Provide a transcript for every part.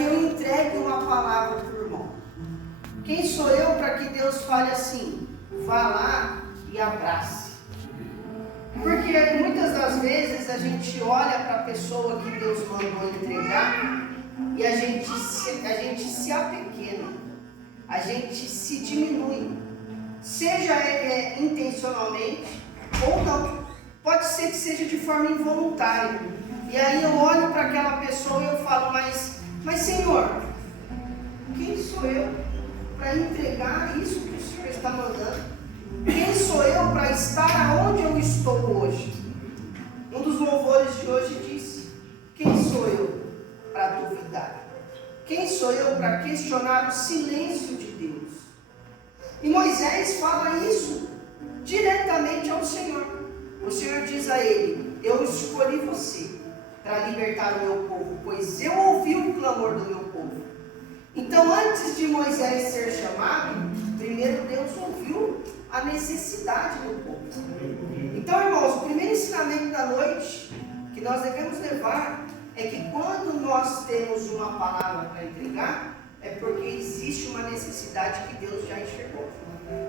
que eu entregue uma palavra para o irmão? Quem sou eu para que Deus fale assim, vá lá e abrace? Porque muitas das vezes a gente olha para a pessoa que Deus mandou entregar e a gente se apequena, a gente se diminui, seja intencionalmente ou não, pode ser que seja de forma involuntária. E aí eu olho para aquela pessoa e eu falo, mas Senhor, quem sou eu para entregar isso que o Senhor está mandando? Quem sou eu para estar aonde eu estou hoje? Um dos louvores de hoje disse, quem sou eu para duvidar? Quem sou eu para questionar o silêncio de Deus? E Moisés fala isso diretamente ao Senhor. O Senhor diz a ele, eu escolhi você para libertar o meu povo, pois eu ouvi o clamor do meu povo. Então, antes de Moisés ser chamado, primeiro Deus ouviu a necessidade do povo. Então, irmãos, o primeiro ensinamento da noite que nós devemos levar é que quando nós temos uma palavra para entregar, é porque existe uma necessidade que Deus já enxergou.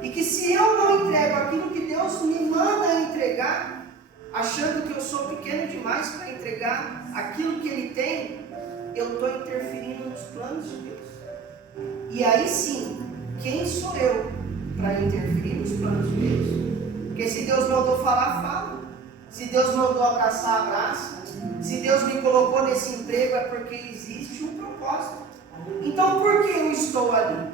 E que se eu não entrego aquilo que Deus me manda entregar, achando que eu sou pequeno demais para entregar aquilo que Ele tem, eu estou interferindo nos planos de Deus. E aí sim, quem sou eu para interferir nos planos de Deus? Porque se Deus mandou falar, fala. Se Deus mandou abraçar, abraça. Se Deus me colocou nesse emprego, é porque existe um propósito. Então, por que eu estou ali?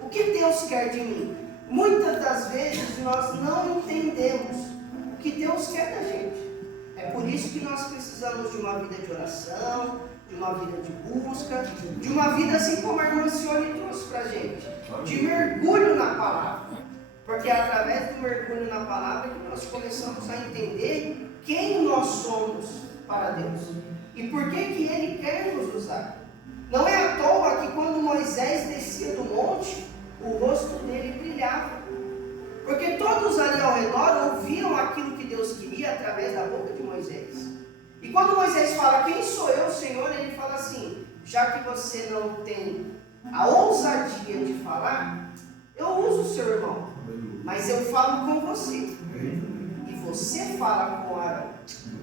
O que Deus quer de mim? Muitas das vezes nós não entendemos o que Deus quer da gente. É por isso que nós precisamos de uma vida de oração, de uma vida de busca, de uma vida assim como a irmã Cione trouxe para a gente, de mergulho na palavra. Porque é através do mergulho na palavra que nós começamos a entender quem nós somos para Deus e por que Ele quer nos usar. Não é à toa que quando Moisés descia do monte, o rosto dele brilhava. Porque todos ali ao redor ouviam aquilo que Deus queria através da boca de Moisés. E quando Moisés fala, quem sou eu, Senhor? Ele fala assim, já que você não tem a ousadia de falar, eu uso o seu irmão, mas eu falo com você. E você fala com Arão.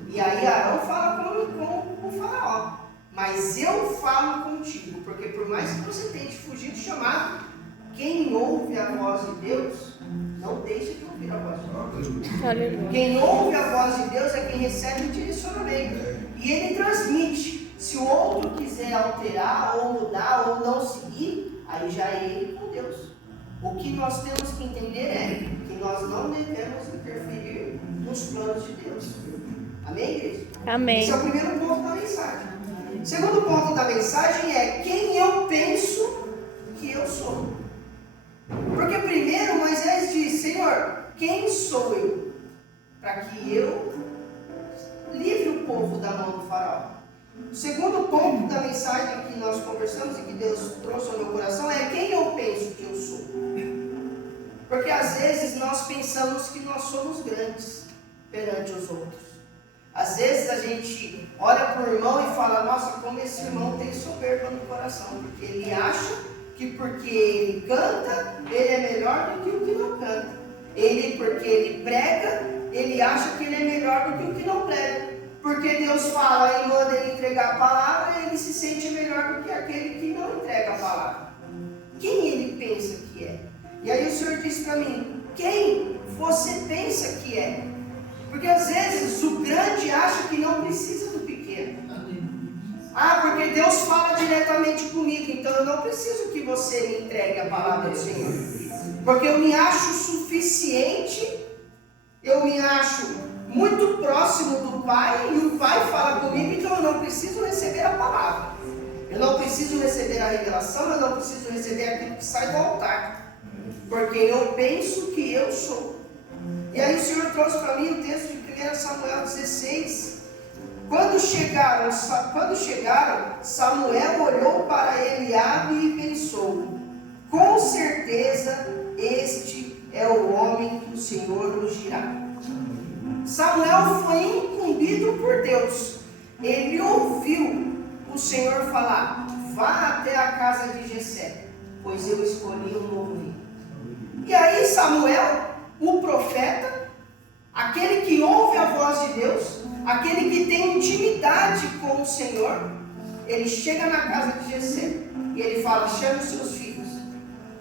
E aí Arão fala com o faraó. Mas eu falo contigo, porque por mais que você tente fugir do chamado, quem ouve a voz de Deus, não deixa de ouvir a voz de Deus. Quem ouve a voz de Deus é quem recebe o direcionamento. E ele transmite. Se o outro quiser alterar, ou mudar, ou não seguir, aí já é ele com Deus. O que nós temos que entender é que nós não devemos interferir nos planos de Deus. Amém, igreja? Amém. Esse é o primeiro ponto da mensagem. O segundo ponto da mensagem é quem eu penso que eu sou. Porque primeiro Moisés diz, Senhor, quem sou eu para que eu livre o povo da mão do faraó? O segundo ponto da mensagem que nós conversamos e que Deus trouxe ao meu coração é quem eu penso que eu sou. Porque às vezes nós pensamos que nós somos grandes perante os outros. Às vezes a gente olha para o irmão e fala, nossa, como esse irmão tem soberba no coração, porque ele acha que porque ele canta, ele é melhor do que o que não canta. Porque ele prega, ele acha que ele é melhor do que o que não prega. Porque Deus fala e manda ele entregar a palavra, ele se sente melhor do que aquele que não entrega a palavra. Quem ele pensa que é? E aí o Senhor disse para mim, quem você pensa que é? Porque às vezes o grande acha que não precisa do pequeno. Ah, porque Deus fala diretamente comigo, então eu não preciso que você me entregue a palavra do Senhor. Porque eu me acho suficiente, eu me acho muito próximo do Pai, e o Pai fala comigo, então eu não preciso receber a palavra. Eu não preciso receber a revelação, eu não preciso receber aquilo que sai do altar. Porque eu penso que eu sou. E aí o Senhor trouxe para mim o texto de 1 Samuel 16. Quando chegaram, Samuel olhou para Eliabe e pensou, com certeza este é o homem que o Senhor ungirá. Samuel foi incumbido por Deus. Ele ouviu o Senhor falar, vá até a casa de Jessé, pois eu escolhi um novo rei. E aí Samuel, o profeta, aquele que ouve a voz de Deus, aquele que tem intimidade com o Senhor, ele chega na casa de Jessé e ele fala: chame os seus filhos.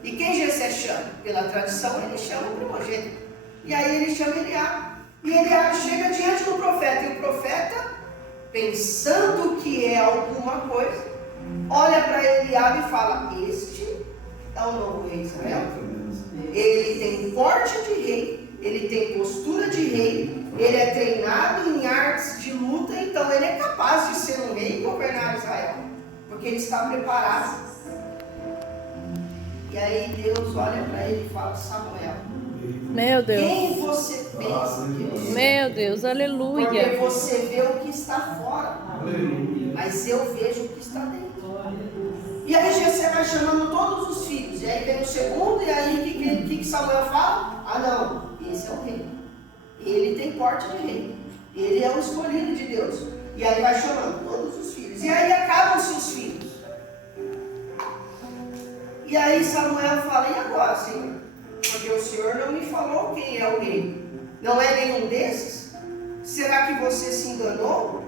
E quem Jessé chama? Pela tradição ele chama o primogênito. E aí ele chama Eliabe. E Eliabe chega diante do profeta, e o profeta, pensando que é alguma coisa, olha para Eliabe e fala: este é o novo rei de Israel. Ele tem porte de rei, ele tem postura de rei, ele é treinado em artes de luta, então ele é capaz de ser um rei e governar Israel, porque ele está preparado. E aí Deus olha para ele e fala: Samuel, meu Deus, quem você pensa que você é? Meu Deus, aleluia. Porque você vê o que está fora, mas eu vejo o que está dentro. E aí Jessé vai chamando todos os filhos, e aí vem o segundo, e aí o que Samuel fala? Ah não, esse é o rei, ele tem porte de rei, ele é o escolhido de Deus. E aí vai chamando todos os filhos, e aí acabam-se os filhos. E aí Samuel fala: e agora, Senhor? Porque o Senhor não me falou quem é o rei. Não é nenhum desses? Será que você se enganou?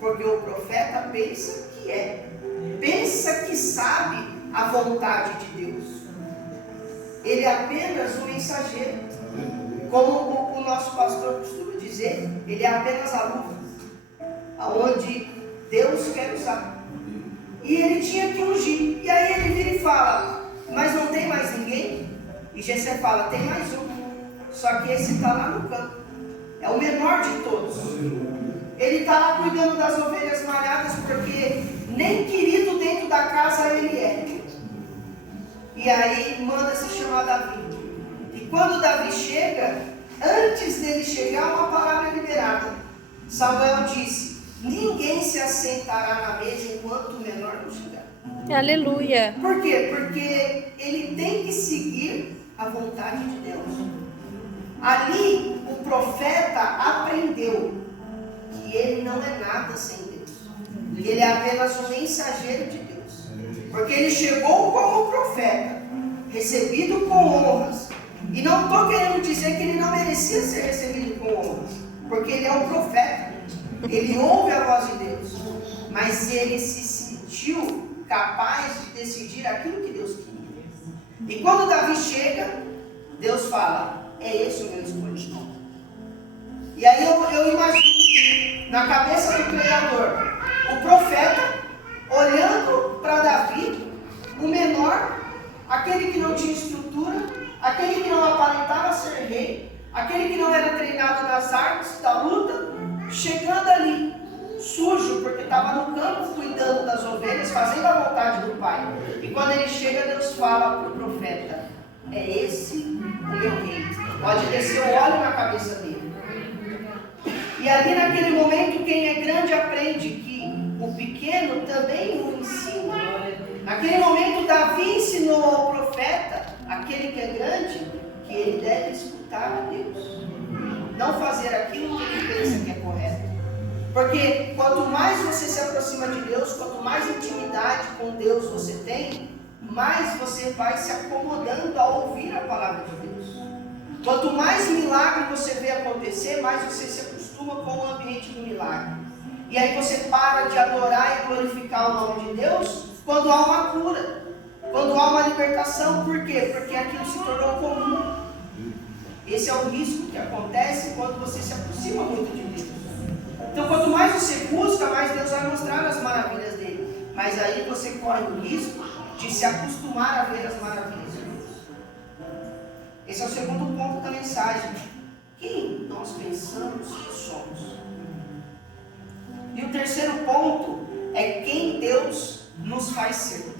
Porque o profeta pensa que é. Pensa que sabe a vontade de Deus. Ele é apenas um mensageiro. Como o nosso pastor costuma dizer, ele é apenas a luva, aonde Deus quer usar. E ele tinha que ungir. E aí ele vira e fala: mas não tem mais ninguém? E Jessé fala: tem mais um. Só que esse está lá no campo. É o menor de todos. Ele está lá cuidando das ovelhas malhadas, porque nem querido dentro da casa ele é. E aí manda se chamar Davi. E quando Davi chega, antes dele chegar, uma palavra é liberada. Samuel disse: ninguém se assentará na mesa enquanto o menor não chegar. Aleluia. Por quê? Porque ele tem que seguir a vontade de Deus. Ali o profeta aprendeu que ele não é nada sem Deus, que ele é apenas um mensageiro de Deus, porque ele chegou como profeta, recebido com honras. E não estou querendo dizer que ele não merecia ser recebido com honras, porque ele é um profeta, ele ouve a voz de Deus, mas ele se sentiu capaz de decidir aquilo que Deus queria. E quando Davi chega, Deus fala: é esse o meu escolhido. E aí eu imagino na cabeça do Criador o profeta olhando para Davi, o menor, aquele que não tinha estrutura, aquele que não aparentava ser rei, aquele que não era treinado nas artes da luta, chegando ali sujo, porque estava no campo cuidando das ovelhas, fazendo a vontade do Pai. E quando ele chega, Deus fala para o profeta: é esse o meu rei. Pode descer o óleo na cabeça dele. E ali naquele momento, quem é grande aprende que o pequeno também o ensina. Naquele momento, Davi ensinou ao profeta, aquele que é grande, que ele deve escutar a Deus, não fazer aquilo que ele pensa que é correto. Porque quanto mais você se aproxima de Deus, quanto mais intimidade com Deus você tem, mais você vai se acomodando a ouvir a palavra de Deus. Quanto mais milagre você vê acontecer, mais você se acostuma com o ambiente do milagre. E aí você para de adorar e glorificar o nome de Deus quando há uma cura, quando há uma libertação. Por quê? Porque aquilo se tornou comum. Esse é o risco que acontece quando você se aproxima muito de Deus. Então, quanto mais você busca, mais Deus vai mostrar as maravilhas dele. Mas aí você corre o risco de se acostumar a ver as maravilhas de Deus. Esse é o segundo ponto da mensagem. Quem nós pensamos que somos? E o terceiro ponto é quem Deus nos faz ser.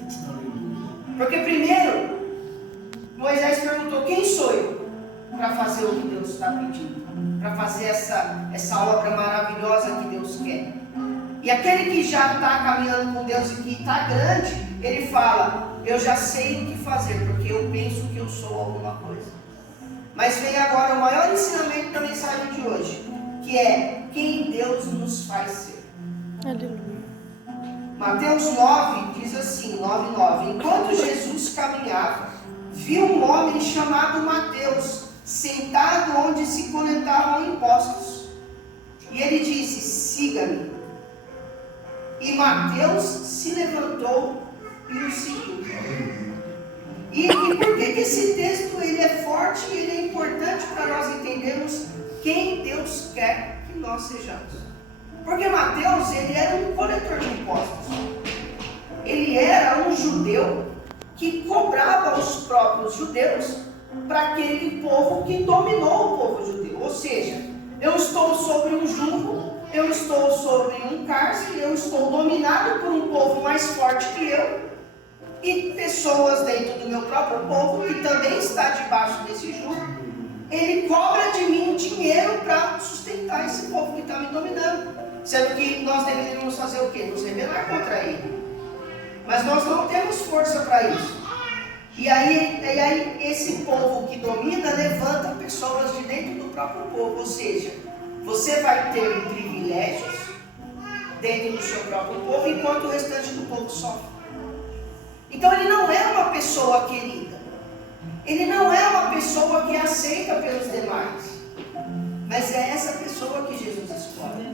Porque primeiro, Moisés perguntou: quem sou eu para fazer o que Deus está pedindo? Para fazer essa obra maravilhosa que Deus quer. E aquele que já está caminhando com Deus e que está grande, ele fala: eu já sei o que fazer, porque eu penso que eu sou alguma coisa. Mas vem agora o maior ensinamento da mensagem de hoje, que é quem Deus nos faz ser. Aleluia. Mateus 9 diz assim: 9. Enquanto Jesus caminhava, viu um homem chamado Mateus, sentado onde se coletavam impostos. E ele disse: siga-me. E Mateus se levantou e o seguiu. E por que esse texto ele é forte e ele é importante para nós entendermos quem Deus quer que nós sejamos? Porque Mateus, ele era um coletor de impostos. Ele era um judeu que cobrava aos próprios judeus para aquele povo que dominou o povo judeu. Ou seja, eu estou sobre um jugo, eu estou sobre um cárcere, eu estou dominado por um povo mais forte que eu, e pessoas dentro do meu próprio povo, que também está debaixo desse jugo, ele cobra de mim dinheiro para sustentar esse povo que está me dominando. Sendo que nós deveríamos fazer o quê? Nos rebelar contra ele. Mas nós não temos força para isso. E aí esse povo que domina levanta pessoas de dentro do próprio povo. Ou seja, você vai ter privilégios dentro do seu próprio povo, enquanto o restante do povo sofre. Então ele não é uma pessoa querida. Ele não é uma pessoa que é aceita pelos demais. Mas é essa pessoa que Jesus escolhe.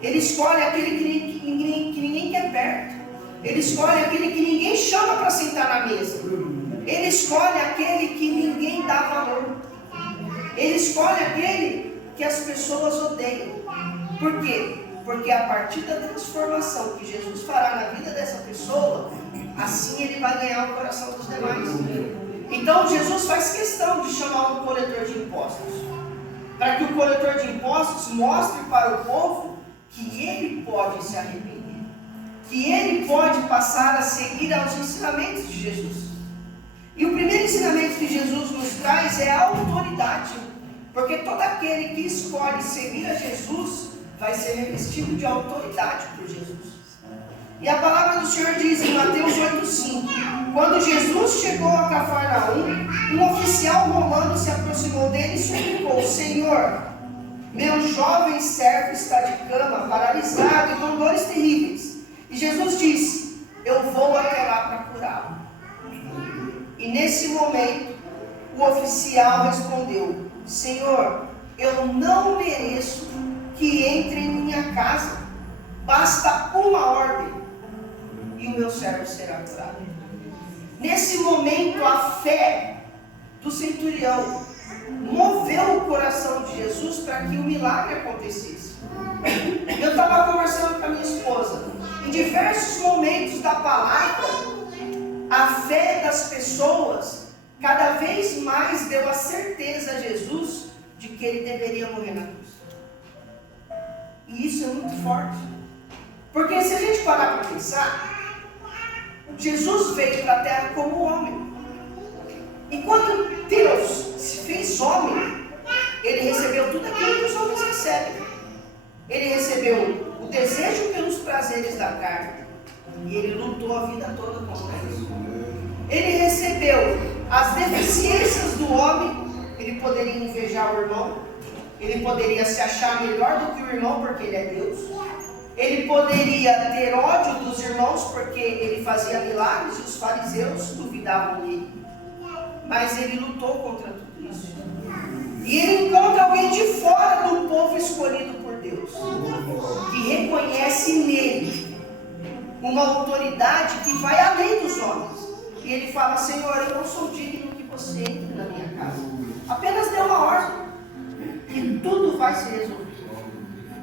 Ele escolhe aquele que ninguém quer perto. Ele escolhe aquele que ninguém chama para sentar na mesa. Ele escolhe aquele que ninguém dá valor. Ele escolhe aquele que as pessoas odeiam. Por quê? Porque a partir da transformação que Jesus fará na vida dessa pessoa, assim ele vai ganhar o coração dos demais. Então Jesus faz questão de chamar um coletor de impostos, para que o coletor de impostos mostre para o povo que ele pode se arrepender, que ele pode passar a seguir aos ensinamentos de Jesus. E o primeiro ensinamento que Jesus nos traz é a autoridade, porque todo aquele que escolhe seguir a Jesus vai ser revestido de autoridade por Jesus. E a palavra do Senhor diz em Mateus 8,5: quando Jesus chegou a Cafarnaum, um oficial romano se aproximou dele e suplicou: Senhor, meu jovem servo está de cama, paralisado e com dores terríveis. E Jesus disse: eu vou até lá para curá-lo. E nesse momento, o oficial respondeu: Senhor, eu não mereço que entre em minha casa. Basta uma ordem e o meu servo será curado. Nesse momento, a fé do centurião moveu o coração de Jesus para que o milagre acontecesse. Eu estava conversando com a minha esposa. Em diversos momentos da palavra, a fé das pessoas cada vez mais deu a certeza a Jesus de que ele deveria morrer na cruz. E isso é muito forte. Porque se a gente parar para pensar, Jesus veio para a terra como homem. E quando Deus se fez homem, ele recebeu tudo aquilo que os homens recebem. Ele recebeu o desejo pelos prazeres da carne. E ele lutou a vida toda contra isso. Ele recebeu as deficiências do homem. Ele poderia invejar o irmão. Ele poderia se achar melhor do que o irmão porque ele é Deus. Ele poderia ter ódio dos irmãos porque ele fazia milagres e os fariseus duvidavam dele. Mas ele lutou contra tudo isso. E ele encontra alguém de fora do povo escolhido por Deus, que reconhece nele uma autoridade que vai além dos homens. E ele fala: Senhor, eu não sou digno que você entre na minha casa. Apenas dê uma ordem, que tudo vai se resolver.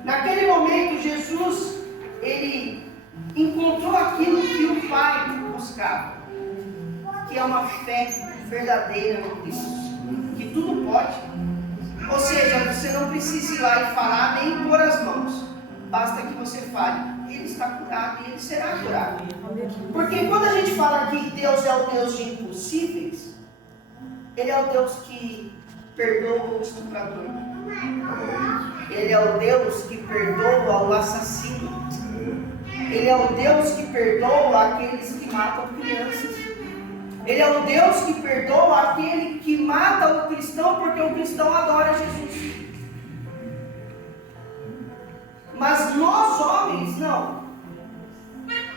Naquele momento, Jesus, ele encontrou aquilo que o Pai buscava, que é uma fé verdadeira no Cristo, que tudo pode. Ou seja, você não precisa ir lá e falar, nem impor as mãos. Basta que você fale: ele está curado e ele será curado. Porque quando a gente fala que Deus é o Deus de impossíveis, ele é o Deus que perdoa o estuprador. Ele é o Deus que perdoa o assassino. Ele é o Deus que perdoa aqueles que matam crianças. Ele é o Deus que perdoa aquele que mata o cristão porque o cristão adora Jesus. Mas nós homens, não.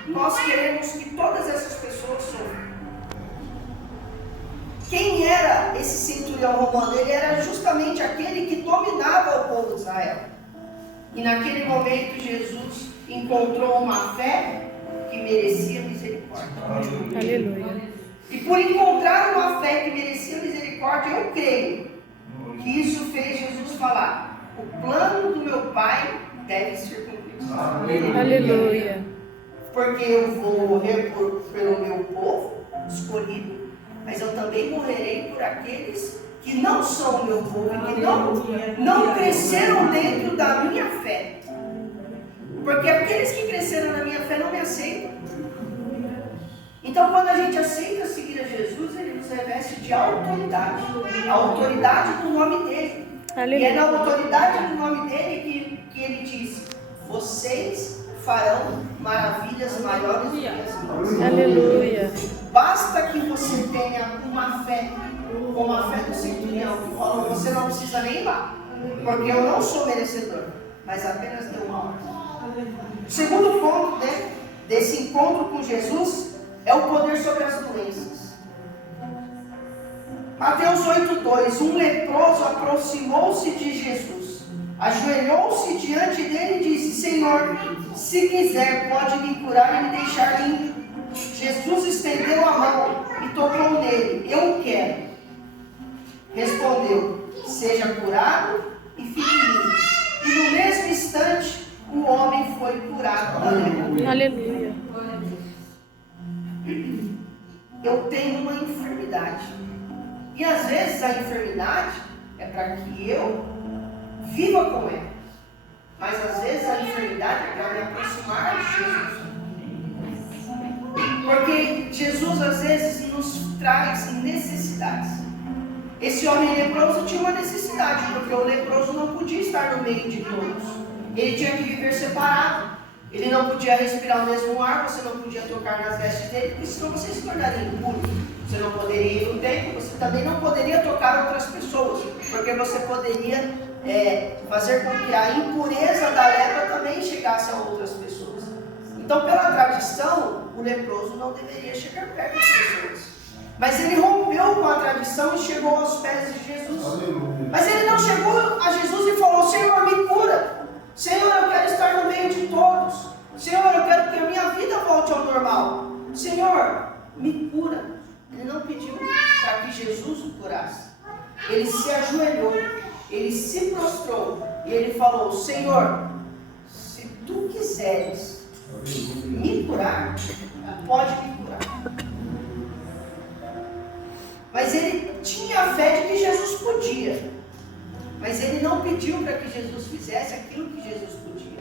Nós queremos que todas essas pessoas esse centurião romano, ele era justamente aquele que dominava o povo de Israel. E naquele momento Jesus encontrou uma fé que merecia misericórdia. Aleluia. E por encontrar uma fé que merecia misericórdia, eu creio que isso fez Jesus falar: o plano do meu Pai deve ser cumprido. Aleluia. Porque eu vou morrer pelo meu povo escolhido, mas eu também morrerei por aqueles que não são o meu povo e que não cresceram dentro da minha fé. Porque aqueles que cresceram na minha fé não me aceitam. Então, quando a gente aceita seguir a Jesus, Ele nos reveste de autoridade. A autoridade do nome dEle. Aleluia. E é na autoridade do nome dEle que Ele diz: vocês farão maravilhas maiores do que as minhas. Aleluia. Basta que você tenha uma fé, como a fé do centurião, que falou: você não precisa nem ir lá, porque eu não sou merecedor, mas apenas deu uma ordem. O segundo ponto, né, desse encontro com Jesus é o poder sobre as doenças. Mateus 8,2: um leproso aproximou-se de Jesus, ajoelhou-se diante dele e disse: Senhor, se quiser, pode me curar e me deixar limpo. Jesus estendeu a mão e tocou nele. Eu quero. Respondeu: seja curado e fique limpo. E no mesmo instante, o homem foi curado da lepra. Aleluia. Eu tenho uma enfermidade. E às vezes a enfermidade é para que eu viva com ela. Mas às vezes a enfermidade é para me aproximar de Jesus. Porque Jesus às vezes nos traz necessidades. Esse homem leproso tinha uma necessidade, porque o leproso não podia estar no meio de todos. Ele tinha que viver separado. Ele não podia respirar o mesmo ar, você não podia tocar nas vestes dele, porque senão você se tornaria impuro. Você não poderia ir no templo, você também não poderia tocar outras pessoas, porque você poderia fazer com que a impureza da lepra também chegasse a outras pessoas. Então, pela tradição, o leproso não deveria chegar perto das pessoas. Mas ele rompeu com a tradição e chegou aos pés de Jesus. Aleluia. Mas ele não chegou a Jesus e falou: Senhor, me cura. Senhor, eu quero estar no meio de todos. Senhor, eu quero que a minha vida volte ao normal. Senhor, me cura. Ele não pediu para que Jesus o curasse. Ele se ajoelhou, ele se prostrou e ele falou: Senhor, se tu quiseres me curar, pode me curar. Mas ele tinha a fé de que Jesus podia. Mas ele não pediu para que Jesus fizesse aquilo que Jesus podia.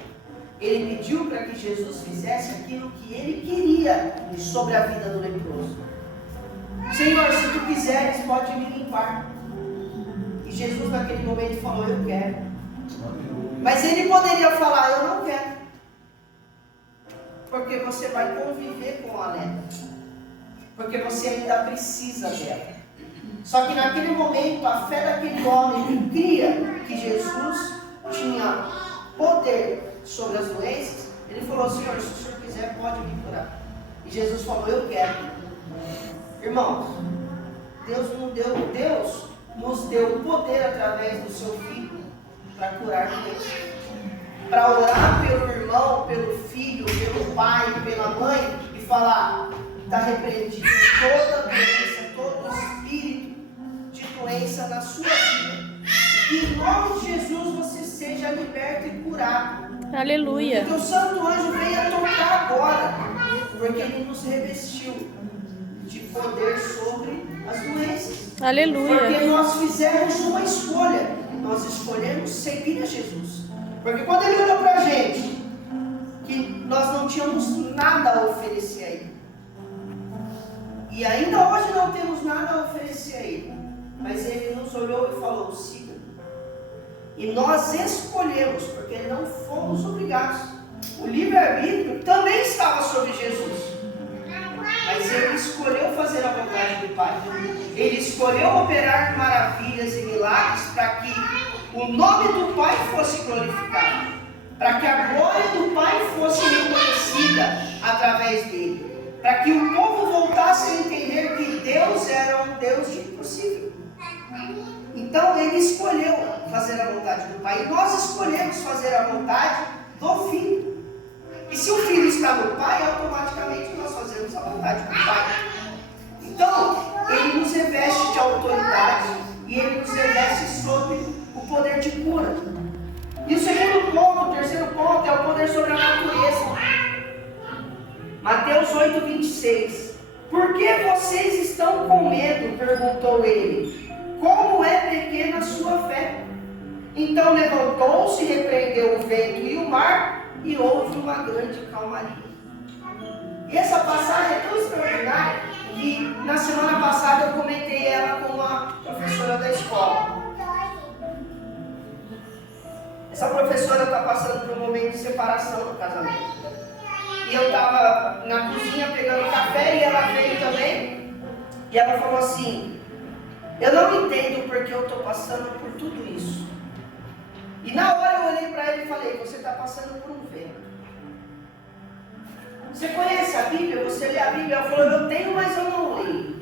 Ele pediu para que Jesus fizesse aquilo que ele queria sobre a vida do leproso. Senhor, se tu quiseres, pode me limpar. E Jesus naquele momento falou: eu quero. Mas ele poderia falar: eu não quero. Porque você vai conviver com a lepra. Porque você ainda precisa dela. Só que naquele momento, a fé daquele homem que cria que Jesus tinha poder sobre as doenças, ele falou: Senhor, se o Senhor quiser, pode me curar. E Jesus falou: eu quero. Irmãos, Deus nos deu o poder através do seu Filho para curar doenças. Para orar pelo irmão, pelo filho, pelo pai, pela mãe e falar: está repreendido toda doença, todo espírito de doença na sua vida. Que em nome de Jesus você seja liberto e curado. Aleluia. Que o Santo Anjo venha tocar agora, porque Ele nos revestiu de poder sobre as doenças. Aleluia. Porque nós fizemos uma escolha. Nós escolhemos seguir a Jesus. Porque quando Ele olhou para a gente, que nós não tínhamos nada a oferecer a Ele. E ainda hoje não temos nada a oferecer a Ele. Mas Ele nos olhou e falou: siga. E nós escolhemos, porque não fomos obrigados. O livre-arbítrio também estava sobre Jesus. Mas Ele escolheu fazer a vontade do Pai. Ele escolheu operar maravilhas e milagres para que o nome do Pai fosse glorificado. Para que a glória do Pai fosse reconhecida através dele. Para que o povo voltasse a entender que Deus era um Deus de impossível. Então ele escolheu fazer a vontade do Pai. E nós escolhemos fazer a vontade do Filho. E se o Filho está no Pai, automaticamente nós fazemos a vontade do Pai. Então, ele nos reveste de autoridade e ele nos reveste sobre o poder de cura. E o segundo ponto, o terceiro ponto, é o poder sobre a natureza. Mateus 8:26. Por que vocês estão com medo? Perguntou ele. Como é pequena a sua fé? Então levantou-se, repreendeu o vento e o mar, e houve uma grande calmaria. E essa passagem é tão extraordinária que na semana passada eu comentei ela com uma professora da escola. Essa professora está passando por um momento de separação no casamento. E eu estava na cozinha pegando café e ela veio também. E ela falou assim: eu não entendo porque eu estou passando por tudo isso. E na hora eu olhei para ela e falei: você está passando por um vento. Você conhece a Bíblia? Você lê a Bíblia? Ela falou: eu tenho, mas eu não leio.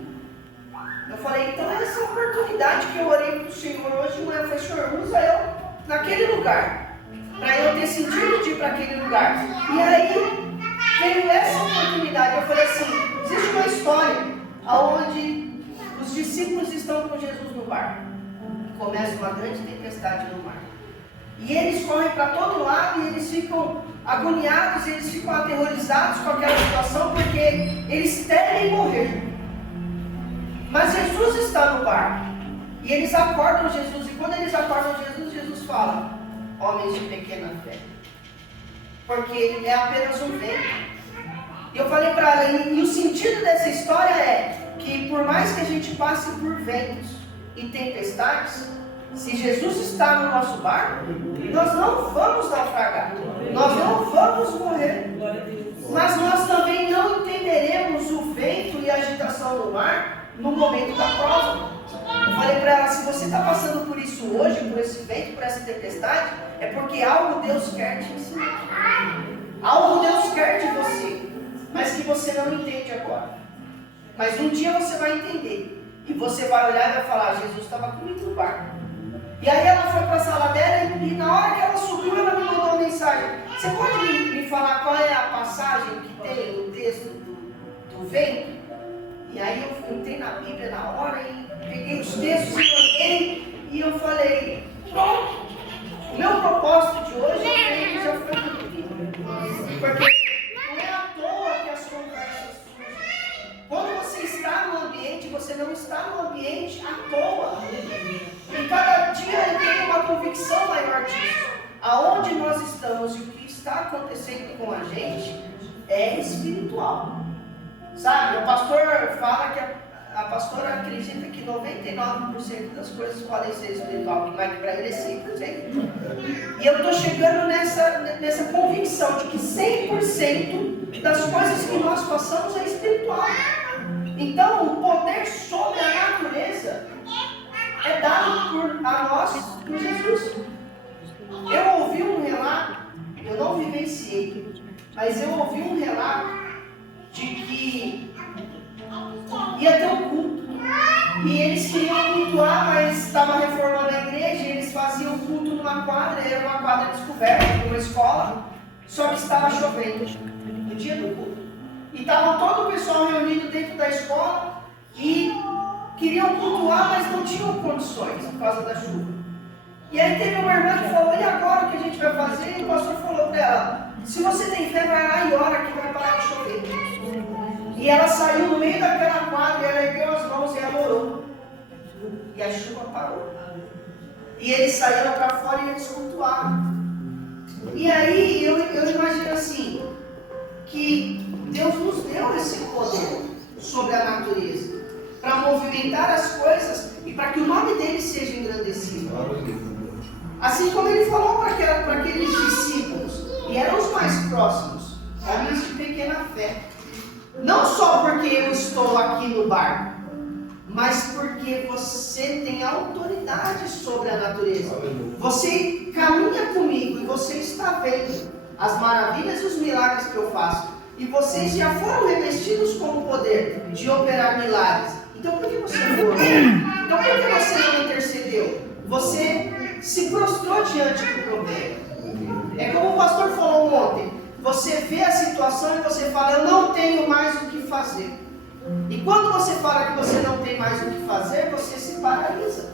Eu falei: então essa oportunidade que eu orei para o Senhor hoje, eu falei: Senhor, usa eu naquele lugar, para eu ter sentido de ir para aquele lugar. E aí veio essa oportunidade. Eu falei assim: existe uma história onde os discípulos estão com Jesus no barco. Começa uma grande tempestade no mar. E eles correm para todo lado e eles ficam agoniados, eles ficam aterrorizados com aquela situação, porque eles temem morrer. Mas Jesus está no barco. E eles acordam Jesus. E quando eles acordam Jesus, Jesus fala: homens de pequena fé. Porque ele é apenas um vento. E eu falei para ela, e o sentido dessa história é que por mais que a gente passe por ventos e tempestades, se Jesus está no nosso barco, nós não vamos naufragar, nós não vamos morrer. Mas nós também não entenderemos o vento e a agitação do mar no momento da prova. Eu falei para ela: se você está passando por isso hoje, por esse vento, por essa tempestade, é porque algo Deus quer te ensinar. Algo Deus quer de você, mas que você não entende agora. Mas um dia você vai entender. E você vai olhar e vai falar: Jesus estava comigo no barco. E aí ela foi para a sala dela e na hora que ela subiu, ela me mandou uma mensagem: você pode me falar qual é a passagem que tem no texto do vento? E aí eu entrei na Bíblia na hora e peguei os textos e olhei e eu falei: pronto, o meu propósito de hoje já foi cumprido. Porque não é à toa que as conversas surgem. Quando você está no ambiente, você não está no ambiente à toa. E cada dia eu tenho uma convicção maior disso. Aonde nós estamos e o que está acontecendo com a gente é espiritual. Sabe, o pastor fala que a pastora acredita que 99% das coisas podem ser espiritual, mas que para ele é 100%. E eu estou chegando nessa convicção de que 100% das coisas que nós passamos é espiritual. Então, o poder sobre a natureza é dado a nós por Jesus. Eu ouvi um relato, eu não vivenciei, mas eu ouvi um relato de que ia ter um culto. E eles queriam cultuar, mas estava reformando a igreja, e eles faziam culto numa quadra, era uma quadra descoberta, numa escola, só que estava chovendo no dia do culto. E estava todo o pessoal reunido dentro da escola e queriam cultuar, mas não tinham condições por causa da chuva. E aí teve uma irmã que falou: e agora o que a gente vai fazer? E o pastor falou para ela: se você tem fé, vai lá e ora que vai parar de chover. E ela saiu no meio daquela quadra, e ela ergueu as mãos e ela orou. E a chuva parou. E eles saíram para fora e eles cultuaram. E aí eu imagino assim, que Deus nos deu esse poder sobre a natureza, para movimentar as coisas e para que o nome dele seja engrandecido. Assim como ele falou para aqueles discípulos, e eram os mais próximos, homens de pequena fé. Não só porque eu estou aqui no barco, mas porque você tem autoridade sobre a natureza. Você caminha comigo e você está vendo as maravilhas e os milagres que eu faço. E vocês já foram revestidos com o poder de operar milagres. Então por que você não orou? Então Como é que você não intercedeu? Você se prostrou diante do problema. É como o pastor falou ontem. Você vê a situação e você fala, eu não tenho mais o que fazer. E quando você fala que você não tem mais o que fazer, você se paralisa.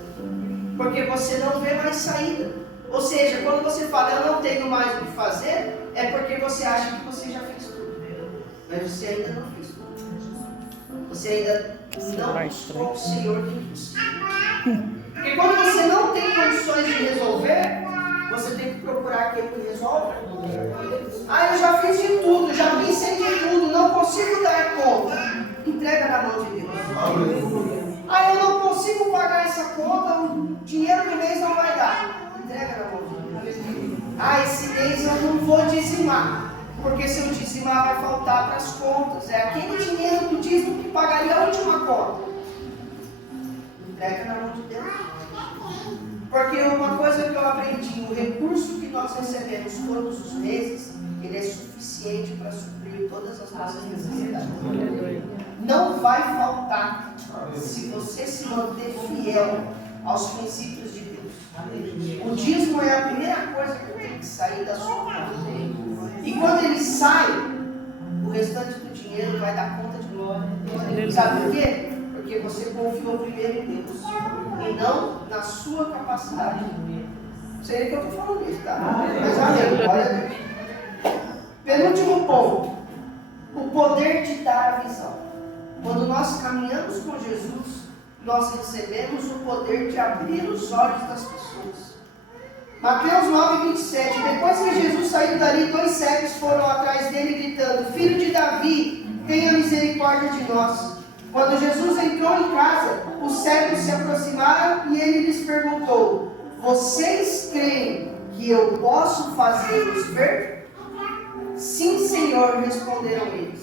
Porque você não vê mais saída. Ou seja, quando você fala, eu não tenho mais o que fazer, é porque você acha que você já fez tudo. Mas você ainda não fez tudo. Você ainda não buscou o Senhor que busca. Porque quando você não tem condições de resolver, você tem que procurar aquele que resolve. Eu já fiz de tudo, já pensei de tudo, não consigo dar conta. Entrega na mão de Deus. Eu não consigo pagar essa conta, o dinheiro do mês não vai dar. Entrega na mão de Deus. Esse mês eu não vou dizimar, porque se eu dizimar vai faltar para as contas. É aquele dinheiro do dízimo que pagaria a última conta. Entrega na mão de Deus. Porque uma coisa que eu aprendi, o recurso que nós recebemos todos os meses, ele é suficiente para suprir todas as nossas necessidades. Não vai faltar se você se manter fiel aos princípios de Deus. O dízimo é a primeira coisa que tem que sair da sua conta. E quando ele sai, o restante do dinheiro vai dar conta de glória. Sabe por quê? Porque você confiou primeiro em Deus e não na sua capacidade. Não sei que eu estou falando isso, tá? Mas amém, glória a Deus. Penúltimo ponto: o poder de dar a visão. Quando nós caminhamos com Jesus, nós recebemos o poder de abrir os olhos das pessoas. Mateus 9:27. Depois que Jesus saiu dali, 2 cegos foram atrás dele gritando: Filho de Davi, tenha misericórdia de nós. Quando Jesus entrou em casa, os cegos se aproximaram e ele lhes perguntou: Vocês creem que eu posso fazê-los ver? Sim, Senhor, responderam eles.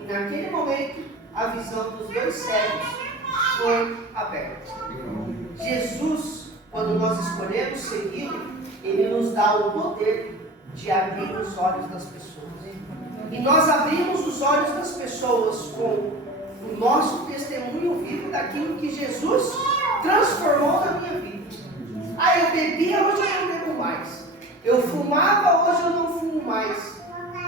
E naquele momento, a visão dos 2 cegos foi aberta. Jesus, quando nós escolhemos segui-lo, ele nos dá o poder de abrir os olhos das pessoas. E nós abrimos os olhos das pessoas com o nosso testemunho vivo daquilo que Jesus transformou na minha vida. Eu bebia, hoje eu não bebo mais. Eu fumava, hoje eu não fumo mais.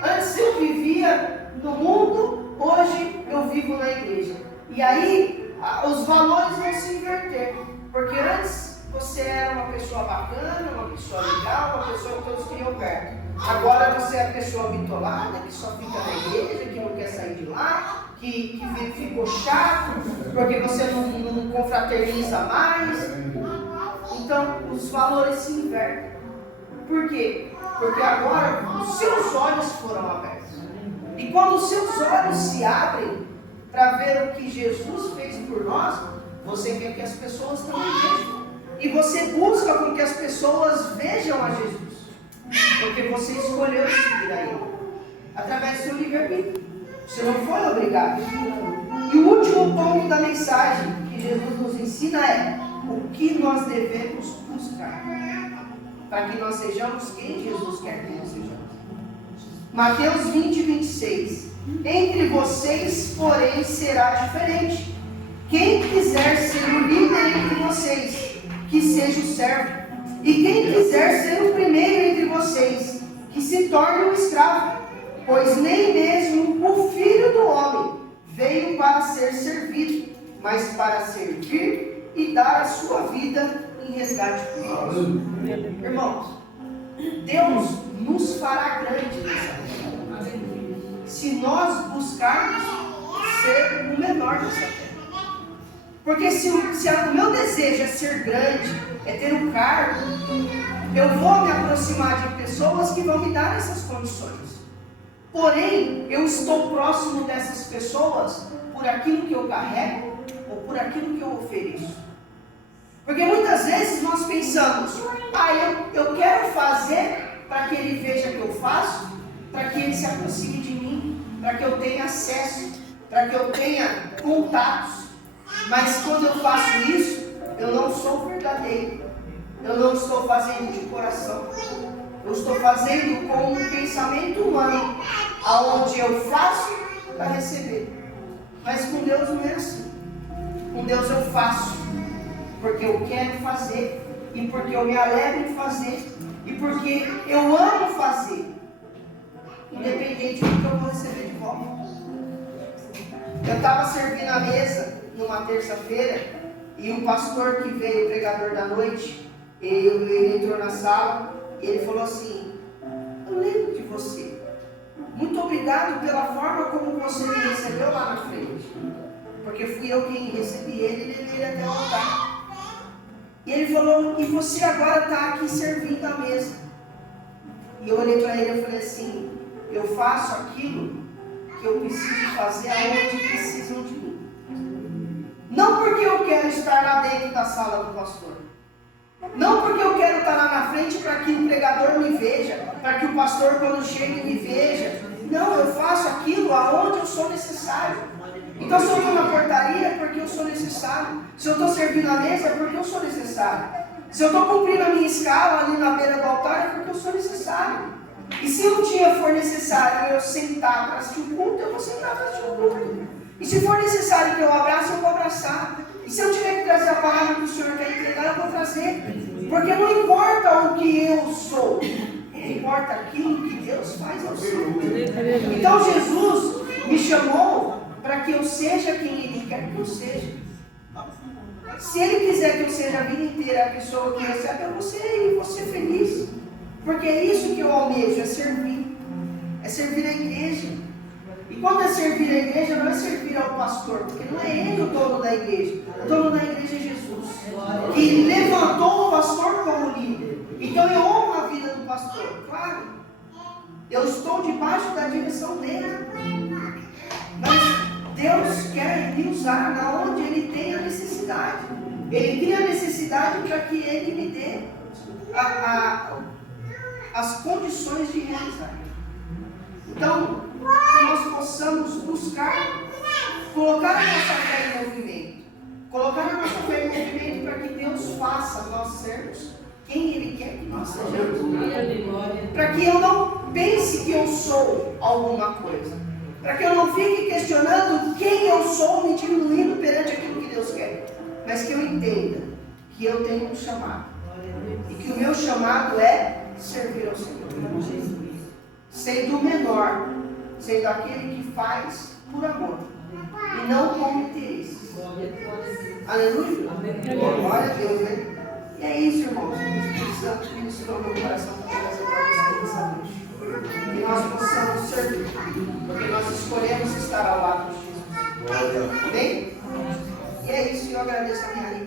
Antes eu vivia no mundo, hoje eu vivo na igreja. E aí os valores vão se inverter. Porque antes você era uma pessoa bacana, uma pessoa legal, uma pessoa que todos queriam perto. Agora você é a pessoa bitolada, que só fica na igreja, que não quer sair de lá, que ficou chato, porque você não confraterniza mais. Então, os valores se invertem. Por quê? Porque agora os seus olhos foram abertos. E quando os seus olhos se abrem para ver o que Jesus fez por nós, você quer que as pessoas também vejam. E você busca com que as pessoas vejam a Jesus. Porque você escolheu seguir a Ele. Através do seu livre-arbítrio. Você não foi obrigado. E o último ponto da mensagem que Jesus nos ensina é o que nós devemos buscar para que nós sejamos quem Jesus quer que nós sejamos. Mateus 20:26. Entre vocês, porém, será diferente. Quem quiser ser o líder entre vocês, que seja o servo. E quem quiser ser o primeiro entre vocês, que se torne um escravo. Pois nem mesmo o Filho do Homem veio para ser servido, mas para servir e dar a sua vida em resgate por nós. Irmãos, Deus nos fará grande nessa terra, se nós buscarmos ser o menor dessa terra. Porque se o meu desejo é ser grande, é ter um cargo, eu vou me aproximar de pessoas que vão me dar essas condições. Porém, eu estou próximo dessas pessoas por aquilo que eu carrego ou por aquilo que eu ofereço. Porque muitas vezes nós pensamos, eu quero fazer para que ele veja que eu faço, para que ele se aproxime de mim, para que eu tenha acesso, para que eu tenha contatos. Mas quando eu faço isso, eu não sou verdadeiro. Eu não estou fazendo de coração. Eu estou fazendo com um pensamento humano, aonde eu faço para receber. Mas com Deus não é assim. Com Deus eu faço porque eu quero fazer, e porque eu me alegro em fazer, e porque eu amo fazer, independente do que eu vou receber de volta. Eu estava servindo a mesa numa terça-feira, e o pastor que veio, o pregador da noite, ele entrou na sala e ele falou assim: eu lembro de você, muito obrigado pela forma como você me recebeu lá na frente, porque fui eu quem recebi ele e levei ele até o altar. E ele falou: e você agora está aqui servindo a mesa. E eu olhei para ele e falei assim: eu faço aquilo que eu preciso fazer aonde precisam de mim. Não porque eu quero estar lá dentro da sala do pastor. Não porque eu quero estar lá na frente para que o pregador me veja, para que o pastor quando chega me veja. Não, eu faço aquilo aonde eu sou necessário. Então se eu estou na portaria é porque eu sou necessário. Se eu estou servindo a mesa é porque eu sou necessário. Se eu estou cumprindo a minha escala ali na beira do altar é porque eu sou necessário. E se um dia for necessário eu sentar para assistir o culto, eu vou sentar para assistir o culto. E se for necessário que eu abrace, eu vou abraçar. E se eu tiver que trazer a palavra que o Senhor quer entregar, eu vou trazer. Porque não importa o que eu sou, importa aquilo que Deus faz ao seu. Então Jesus me chamou para que eu seja quem Ele quer que eu seja. Se Ele quiser que eu seja a vida inteira a pessoa que recebe, eu vou ser e vou ser feliz. Porque é isso que eu almejo, é servir. É servir a igreja. E quando é servir a igreja, não é servir ao pastor, porque não é ele o dono da igreja. O dono da igreja é Jesus, que levantou o pastor como líder. Então eu honro a vida do pastor, claro. Eu estou debaixo da direção dele. Mas Deus quer me usar na onde Ele tem a necessidade. Ele tem a necessidade para que Ele me dê as condições de realizar. Então, que nós possamos buscar, colocar a nossa fé em movimento. Colocar a nossa fé em movimento para que Deus faça nós sermos quem Ele quer que nós sejamos. Para que eu não pense que eu sou alguma coisa. Para que eu não fique questionando quem eu sou, me diminuindo perante aquilo que Deus quer. Mas que eu entenda que eu tenho um chamado. E que o meu chamado é servir ao Senhor. Sendo o menor, sendo aquele que faz por amor e não com interesse. Aleluia? Glória a Deus, né? E é isso, irmãos. O Espírito Santo ministrou no meu coração para trazer para vocês essa noite. Que nós possamos servir, porque nós escolhemos estar ao lado de Jesus. Amém? E é isso, eu agradeço a minha língua.